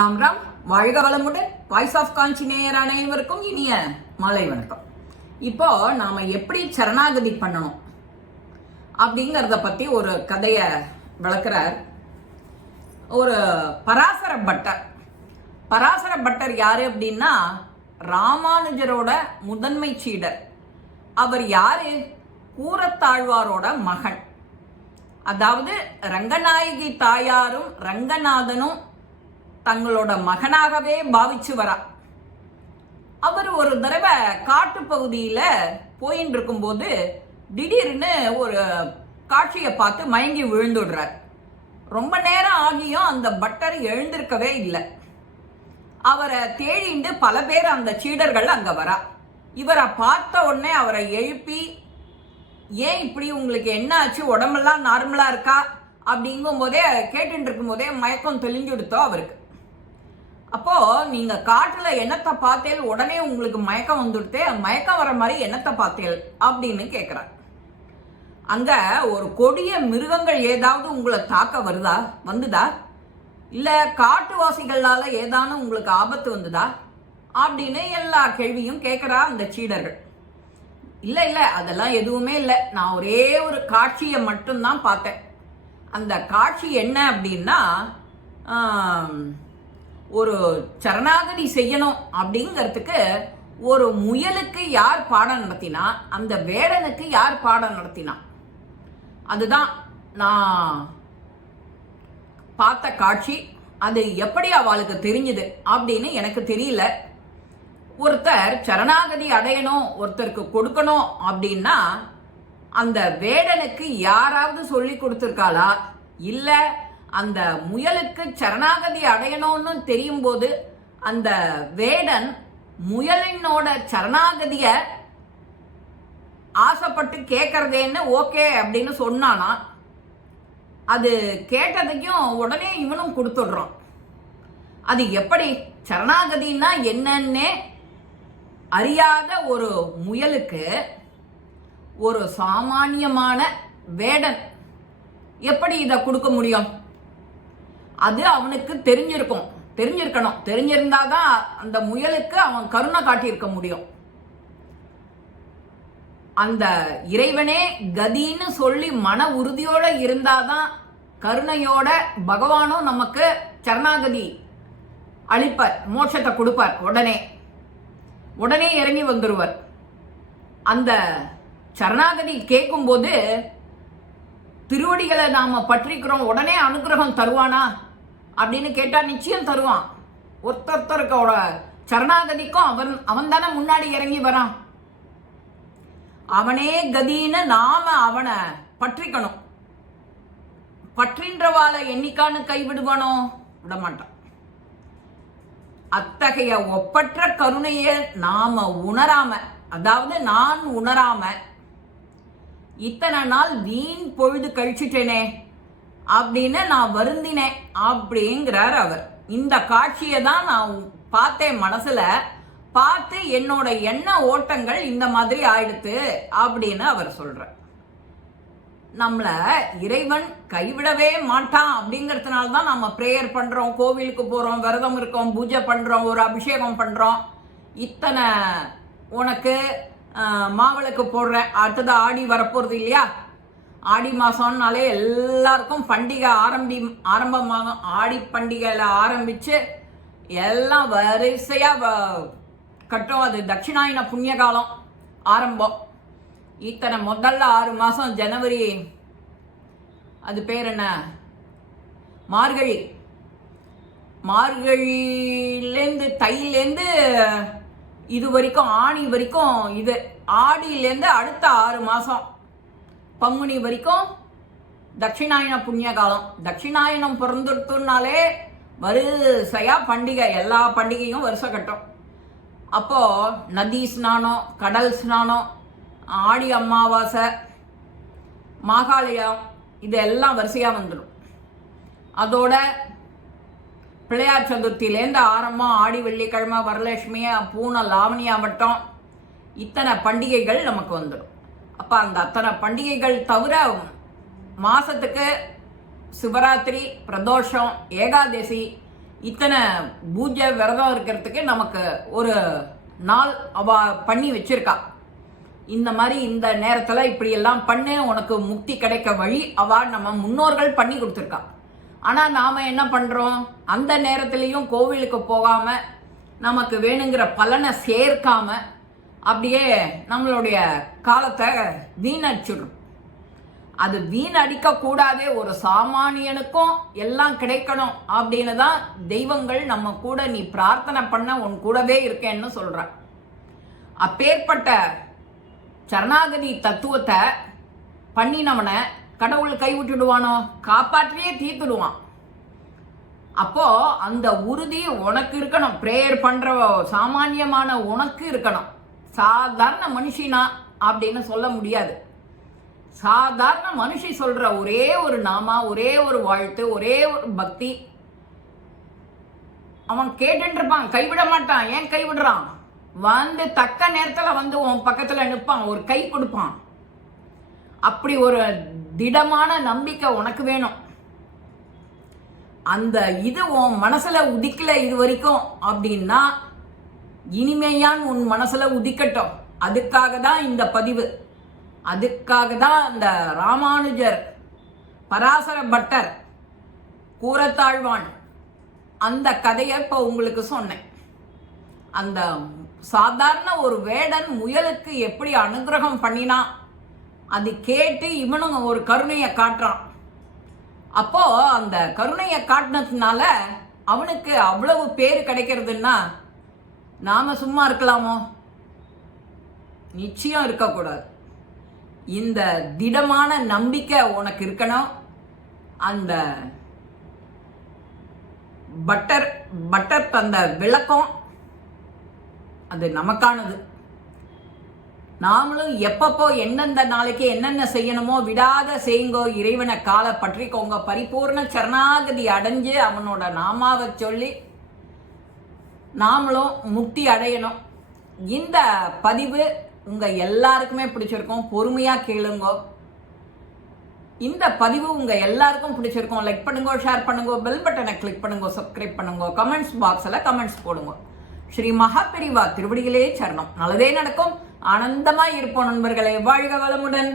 ராம் ராம். வாழ்க வளமுடன். Voice of காஞ்சி நேயர் அனைவருக்கும் இனிய மாலை வணக்கம். இப்போ நாம எப்படி சரணாகதி பண்ணணும் அப்படிங்கறத பத்தி ஒரு கதைய விளக்குறார் ஒரு பராசர பட்டர். பராசர பட்டர் யாரு அப்படின்னா ராமானுஜரோட முதன்மை சீடர். அவர் யாரு? கூரத்தாழ்வாரோட மகன். அதாவது ரங்கநாயகி தாயாரும் ரங்கநாதனும் தங்களோட மகனாகவே பாவிச்சு வரா. அவர் ஒரு தடவை காட்டு பகுதியில போயின்னு இருக்கும்போது திடீர்னு ஒரு காட்சியை பார்த்து மயங்கி விழுந்துடுறார். ரொம்ப நேரம் ஆகியும் அந்த பட்டர் எழுந்திருக்கவே இல்லை. அவரை தேடிண்டு பல பேர் அந்த சீடர்கள் அங்க வரா. இவரை பார்த்த உடனே அவரை எழுப்பி, ஏன் இப்படி, உங்களுக்கு என்ன ஆச்சு, உடம்பெல்லாம் நார்மலா இருக்கா அப்படிங்கும் போதே கேட்டு இருக்கும் போதே மயக்கம் தெளிஞ்சு கொடுத்தோம் அவருக்கு. அப்போ நீங்க காட்டுல என்னத்தை பார்த்தேல், உடனே உங்களுக்கு மயக்கம் வந்துடுத்தே, மயக்கம் வர மாதிரி என்னத்தை பார்த்தேல் அப்படின்னு கேட்கிறார். அங்க ஒரு கொடிய மிருகங்கள் ஏதாவது உங்களை தாக்க வந்துதா, இல்ல காட்டுவாசிகளால ஏதானும் உங்களுக்கு ஆபத்து வந்துதா அப்படின்னு எல்லா கேள்வியும் கேட்கிறா அந்த சீடர்கள். இல்ல இல்ல, அதெல்லாம் எதுவுமே இல்லை, நான் ஒரே ஒரு காட்சியை மட்டும்தான் பார்த்தேன். அந்த காட்சி என்ன அப்படின்னா, ஒரு சரணாகதி செய்யணும் அப்படிங்கிறதுக்கு ஒரு முயலுக்கு யார் பாடம் நடத்தினா, அந்த வேடனுக்கு யார் பாடம் நடத்தினா, அதுதான் நான் பார்த்த காட்சி. அது எப்படி அவளுக்கு தெரிஞ்சது அப்படின்னு எனக்கு தெரியல. ஒருத்தர் சரணாகதி அடையணும், ஒருத்தருக்கு கொடுக்கணும் அப்படின்னா அந்த வேடனுக்கு யாராவது சொல்லி கொடுத்துருக்காளா, இல்ல அந்த முயலுக்கு சரணாகதி அடையணும்னு தெரியும் போது அந்த வேடன் முயலினோட சரணாகதிய ஆசைப்பட்டு கேட்கறதேன்னு ஓகே அப்படின்னு சொன்னானா, அது கேட்டதையும் உடனே இவனும் கொடுத்துடுறான். அது எப்படி? சரணாகதினா என்னன்னே அறியாத ஒரு முயலுக்கு ஒரு சாமானியமான வேடன் எப்படி இதை கொடுக்க முடியும்? அது அவனுக்கு தெரிஞ்சிருக்கணும். தெரிஞ்சிருந்தாதான் அந்த முயலுக்கு அவன் கருணை காட்டியிருக்க முடியும். அந்த இறைவனே கதின்னு சொல்லி மன உறுதியோட இருந்தாதான் கருணையோட பகவானும் நமக்கு சரணாகதி அளிப்பார், மோட்சத்தை கொடுப்பார். உடனே இறங்கி வந்துருவர். அந்த சரணாகதி கேட்கும் போது திருவடிகளை நாம பற்றிக்கிறோம், உடனே அனுகிரகம் தருவானா அப்படின்னு கேட்டா நிச்சயம் தருவான். ஒருத்தருக்கோட சரணாகதிக்கும் அவன் தானே முன்னாடி இறங்கி வரான். அவனே கதின்னு நாம அவனை பற்றிக்கணும். பற்றின்றவாளை என்னைக்கான்னு கைவிடுவானோ? விடமாட்டான். அத்தகைய ஒப்பற்ற கருணையை நாம உணராம, அதாவது நான் உணராம இத்தனை நாள் வீண் பொழுது கழிச்சுட்டேனே அப்படின்னு நான் வருந்தினேன் அப்படிங்கிறார் அவர். இந்த காட்சியை தான் நான் பார்த்தேன், மனசுல பார்த்து என்னோட எண்ண ஓட்டங்கள் இந்த மாதிரி ஆயிடுத்து அப்படின்னு அவர் சொல்றார். நம்மள இறைவன் கைவிடவே மாட்டான் அப்படிங்கறதுனால தான் நம்ம பிரேயர் பண்றோம், கோவிலுக்கு போறோம், விரதம் இருக்கோம், பூஜை பண்றோம், ஒரு அபிஷேகம் பண்றோம். இத்தனை உனக்கு மாவிளக்கு போடுறேன், அடுத்தது ஆடி வரப்போறது இல்லையா? ஆடி மாசம்னாலே எல்லாருக்கும் பண்டிகை ஆரம்பமாக ஆடி பண்டிகையில ஆரம்பிச்சு எல்லாம் வரிசையா கட்டும். அது தட்சிணாயன புண்ணிய காலம் ஆரம்பம். இத்தனை முதல்ல 6 மாசம் ஜனவரி, அது பேர் என்ன, மார்கழியிலேருந்து தையிலேருந்து இது வரைக்கும் ஆணி வரைக்கும், இது ஆடியிலேருந்து அடுத்த 6 மாசம் பங்குனி வரைக்கும் தட்சிணாயன புண்ணிய காலம். தட்சிணாயனம் பிறந்துட்டுனாலே வரிசையா பண்டிகை, எல்லா பண்டிகையும் வருஷ கட்டம். அப்போ நதி ஸ்நானம், கடல் ஸ்நானம், ஆடி அமாவாசை, மாகாளயம், இதெல்லாம் வரிசையா வந்துடும். அதோட பிள்ளையார் சதுர்த்தியிலேருந்து ஆரம்பம், ஆடி வெள்ளிக்கிழமை, வரலட்சுமி, பூனை, லாவணியா வட்டம், இத்தனை பண்டிகைகள் நமக்கு வந்துடும். அப்ப அந்த அத்தனை பண்டிகைகள் தவிர மாசத்துக்கு சிவராத்திரி, பிரதோஷம், ஏகாதசி, இத்தனை பூஜை விரதம் இருக்கிறதுக்கு நமக்கு ஒரு நாள் அவ பண்ணி வச்சிருக்கா. இந்த மாதிரி இந்த நேரத்தில் இப்படி எல்லாம் பண்ணு, உனக்கு முக்தி கிடைக்க வழி அவ நம்ம முன்னோர்கள் பண்ணி கொடுத்துருக்கா. ஆனால் நாம் என்ன பண்ணுறோம், அந்த நேரத்துலையும் கோவிலுக்கு போகாமல் நமக்கு வேணுங்கிற பலனை சேர்க்காம அப்படியே நம்மளுடைய காலத்தை வீணடிச்சிடுறோம். அது வீணடிக்க கூடாதே. ஒரு சாமானியனுக்கும் எல்லாம் கிடைக்கணும் அப்படின்னு தான் தெய்வங்கள் நம்ம கூட நீ பிரார்த்தனை பண்ண உன் கூடவே இருக்கேன்னு சொல்ற. அப்பேற்பட்ட சரணாகதி தத்துவத்தை பண்ணினவனை கடவுள் கைவிட்டுடுவானோ? காப்பாற்றியே தீர்த்துடுவான். அப்போ அந்த உறுதி உனக்கு இருக்கணும். பிரேயர் பண்ற சாமானியமான உனக்கு இருக்கணும். சாதாரண மனுஷினா அப்படின்னு சொல்ல முடியாது. சாதாரண மனுஷி சொல்ற ஒரே ஒரு நாமா, ஒரே ஒரு வாழ்த்து, ஒரே ஒரு பக்தி அவன் கேட்டுட்டு இருப்பான், கைவிட மாட்டான். ஏன் கைவிடுறான்? வந்து தக்க நேரத்துல வந்து உன் பக்கத்துல நிற்பான், ஒரு கை கொடுப்பான். அப்படி ஒரு திடமான நம்பிக்கை உனக்கு வேணும். அந்த இது உன் மனசுல உதிக்கல இது வரைக்கும் அப்படின்னா இனிமையான் உன் மனசுல உதிக்கட்டும். அதுக்காக தான் இந்த பதிவு. அதுக்காக தான் அந்த ராமானுஜர், பராசர பட்டர், கூரத்தாழ்வான் அந்த கதையை இப்போ உங்களுக்கு சொன்னேன். அந்த சாதாரண ஒரு வேடன் முயலுக்கு எப்படி அனுகிரகம் பண்ணினா, அது கேட்டு இவனும் ஒரு கருணையை காட்டுறான். அப்போ அந்த கருணையை காட்டினதுனால அவனுக்கு அவ்வளவு பேர் கிடைக்கிறதுன்னா நாம சும்மா இருக்கலாமோ? நிச்சயம் இருக்கக்கூடாது. இந்த திடமான நம்பிக்கை உனக்கு இருக்கணும். அந்த பட்டர் அந்த விளக்கம் அது நமக்கானது. நாமளும் எப்பப்போ எந்தெந்த நாளைக்கு என்னென்ன செய்யணுமோ விடாத செய்யுங்கோ. இறைவனை காலை பற்றிக்கோங்க. பரிபூர்ண சரணாகதி அடைஞ்சு அவனோட நாமாவை சொல்லி நாமளும் முக்தி அடையணும். இந்த பதிவு உங்க எல்லாருக்குமே பிடிச்சிருக்கும். பொறுமையா கேளுங்க. இந்த பதிவு உங்க எல்லாருக்கும் பிடிச்சிருக்கும். லைக் பண்ணுங்க, ஷேர் பண்ணுங்க, பெல் பட்டனை கிளிக் பண்ணுங்க, சப்ஸ்கிரைப் பண்ணுங்க, கமெண்ட்ஸ் பாக்ஸ்ல கமெண்ட்ஸ் போடுங்க. ஸ்ரீ மகாபெரிவா திருவடிகளே சரணம். நல்லதே நடக்கும். ஆனந்தமாய் இருப்போம் நண்பர்களே. வாழ்க வளமுடன்.